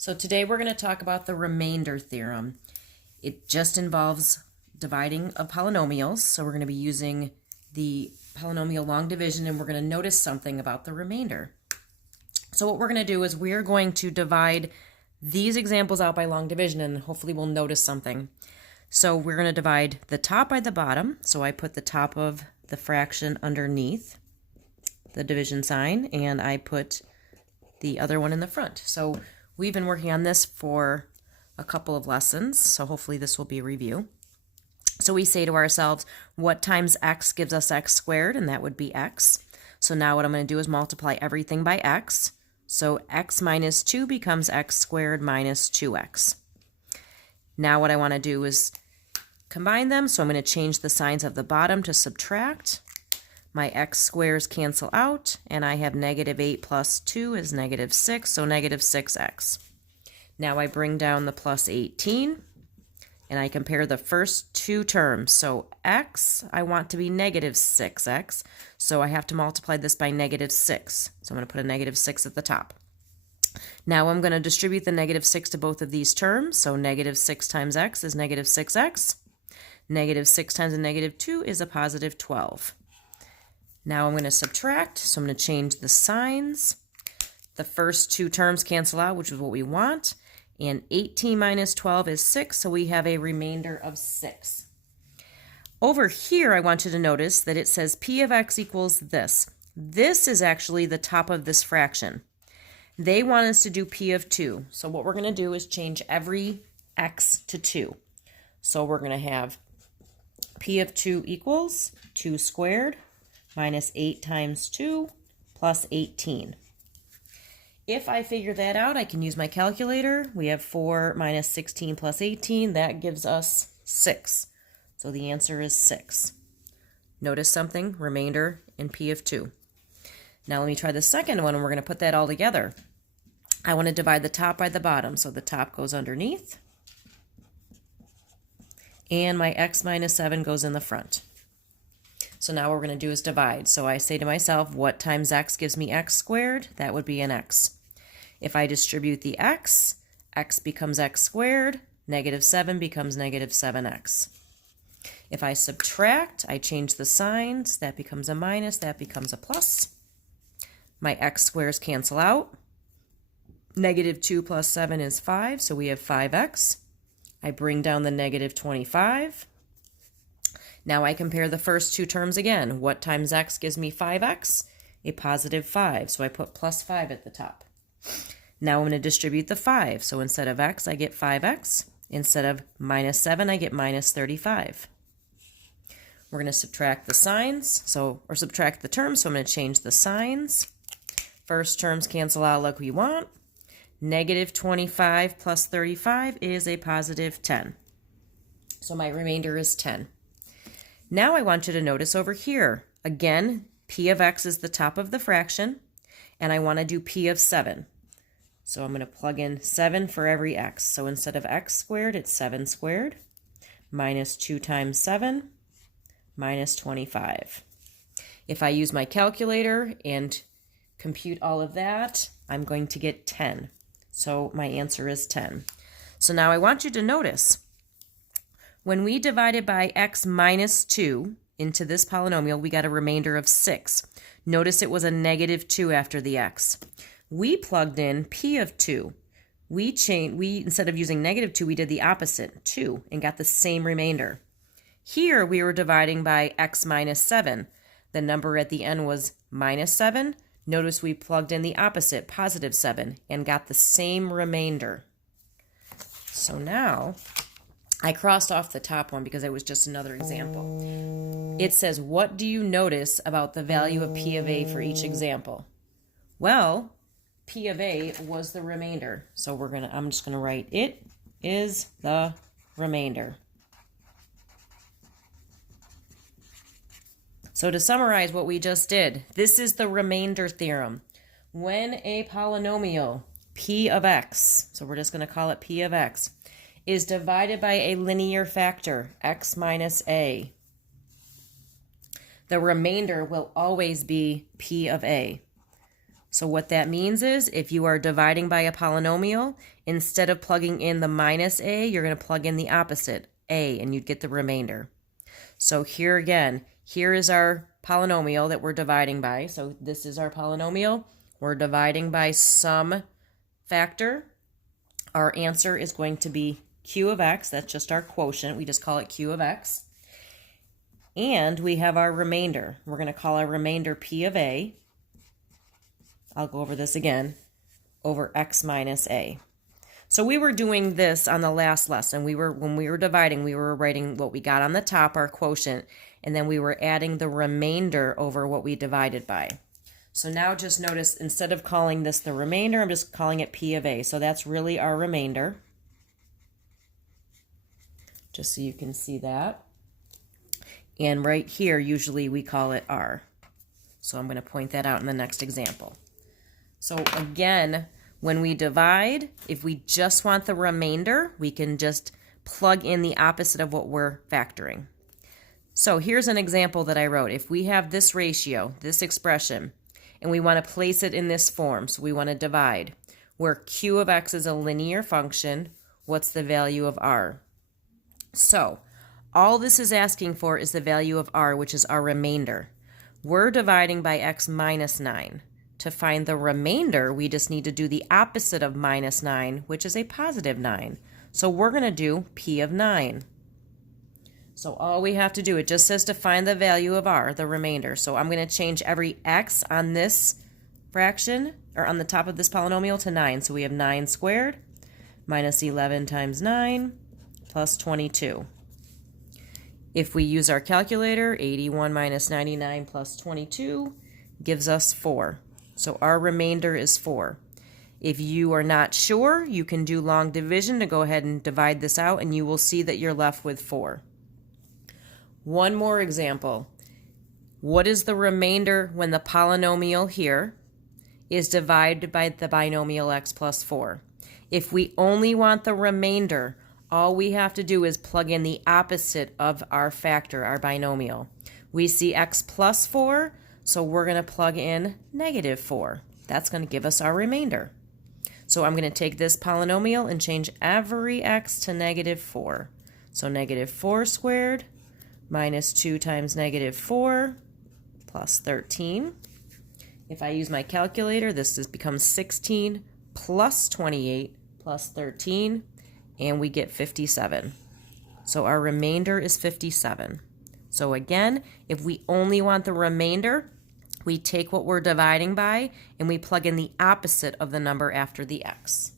So today we're going to talk about the remainder theorem. It just involves dividing of polynomials. So we're going to be using the polynomial long division, and we're going to notice something about the remainder. So what we're going to do is we're going to divide these examples out by long division, and hopefully we'll notice something. So we're going to divide the top by the bottom. So I put the top of the fraction underneath the division sign, and I put the other one in the front. So we've been working on this for a couple of lessons, so hopefully this will be a review. So we say to ourselves, what times x gives us x squared? And that would be x. So now what I'm going to do is multiply everything by x. So x minus 2 becomes x squared minus 2x. Now what I want to do is combine them. So I'm going to change the signs of the bottom to subtract. My x squares cancel out, and I have negative 8 plus 2 is negative 6, so negative 6x. Now I bring down the plus 18, and I compare the first two terms. So x, I want to be negative 6x, so I have to multiply this by negative 6. So I'm going to put a negative 6 at the top. Now I'm going to distribute the negative 6 to both of these terms, so negative 6 times x is negative 6x. Negative 6 times a negative 2 is a positive 12. Now I'm going to subtract, so I'm going to change the signs. The first two terms cancel out, which is what we want, and 18 minus 12 is 6, so we have a remainder of 6. Over here, I want you to notice that it says p of x equals this. This is actually the top of this fraction. They want us to do p of 2, so what we're going to do is change every x to 2. So we're going to have p of 2 equals 2 squared minus 8 times 2 plus 18. If I figure that out, I can use my calculator. We have 4 minus 16 plus 18. That gives us 6. So the answer is 6. Notice something, remainder in p of 2. Now let me try the second one, and we're going to put that all together. I want to divide the top by the bottom, so the top goes underneath, and my x minus 7 goes in the front. So now what we're going to do is divide. So I say to myself, what times x gives me x squared? That would be an x. If I distribute the x becomes x squared, negative 7 becomes negative 7x. If I subtract, I change the signs, that becomes a minus, that becomes a plus. My x squares cancel out. Negative 2 plus 7 is 5, so we have 5x. I bring down the negative 25. Now I compare the first two terms again. What times x gives me 5x? A positive 5, so I put plus 5 at the top. Now I'm going to distribute the 5, so instead of x, I get 5x. Instead of minus 7, I get minus 35. We're going to subtract the signs, or subtract the terms, so I'm going to change the signs. First terms cancel out like we want. Negative 25 plus 35 is a positive 10. So my remainder is 10. Now I want you to notice over here, again, p of x is the top of the fraction, and I want to do p of 7. So I'm going to plug in 7 for every x. So instead of x squared, it's 7 squared, minus 2 times 7, minus 25. If I use my calculator and compute all of that, I'm going to get 10. So my answer is 10. So now I want you to notice, when we divided by x minus 2 into this polynomial, we got a remainder of 6. Notice it was a negative 2 after the x. We plugged in p of 2. Instead of using negative 2, we did the opposite, 2, and got the same remainder. Here we were dividing by x minus 7. The number at the end was minus 7. Notice we plugged in the opposite, positive 7, and got the same remainder. So now I crossed off the top one because it was just another example. It says, what do you notice about the value of p of a for each example? Well, p of a was the remainder. So I'm just going to write it is the remainder. So to summarize what we just did, this is the remainder theorem. When a polynomial, p of x, so we're just going to call it p of x, is divided by a linear factor, x minus a, the remainder will always be p of a. So what that means is if you are dividing by a polynomial, instead of plugging in the minus a, you're going to plug in the opposite, a, and you'd get the remainder. So here again, here is our polynomial that we're dividing by. So this is our polynomial. We're dividing by some factor. Our answer is going to be q of x. That's just our quotient. We just call it q of x. And we have our remainder. We're going to call our remainder p of a. I'll go over this again, over x minus a. So we were doing this on the last lesson. When we were dividing, we were writing what we got on the top, our quotient, and then we were adding the remainder over what we divided by. So now just notice, instead of calling this the remainder, I'm just calling it p of a. So that's really our remainder, just so you can see that. And right here, usually we call it r. So I'm going to point that out in the next example. So again, when we divide, if we just want the remainder, we can just plug in the opposite of what we're factoring. So here's an example that I wrote. If we have this ratio, this expression, and we want to place it in this form, so we want to divide, where q of x is a linear function, what's the value of r? So all this is asking for is the value of r, which is our remainder. We're dividing by x minus 9. To find the remainder, we just need to do the opposite of minus 9, which is a positive 9. So we're going to do p of 9. So all we have to do, it just says to find the value of r, the remainder. So I'm going to change every x on this fraction, or on the top of this polynomial, to 9. So we have 9 squared minus 11 times 9 plus 22. If we use our calculator, 81 minus 99 plus 22 gives us 4. So our remainder is 4. If you are not sure, you can do long division to go ahead and divide this out, and you will see that you're left with 4. One more example. What is the remainder when the polynomial here is divided by the binomial x plus 4? If we only want the remainder, all we have to do is plug in the opposite of our factor, our binomial. We see x plus 4, so we're going to plug in negative 4. That's going to give us our remainder. So I'm going to take this polynomial and change every x to negative 4. So negative 4 squared minus 2 times negative 4 plus 13. If I use my calculator, this becomes 16 plus 28 plus 13, and we get 57. So our remainder is 57. So again, if we only want the remainder, we take what we're dividing by and we plug in the opposite of the number after the x.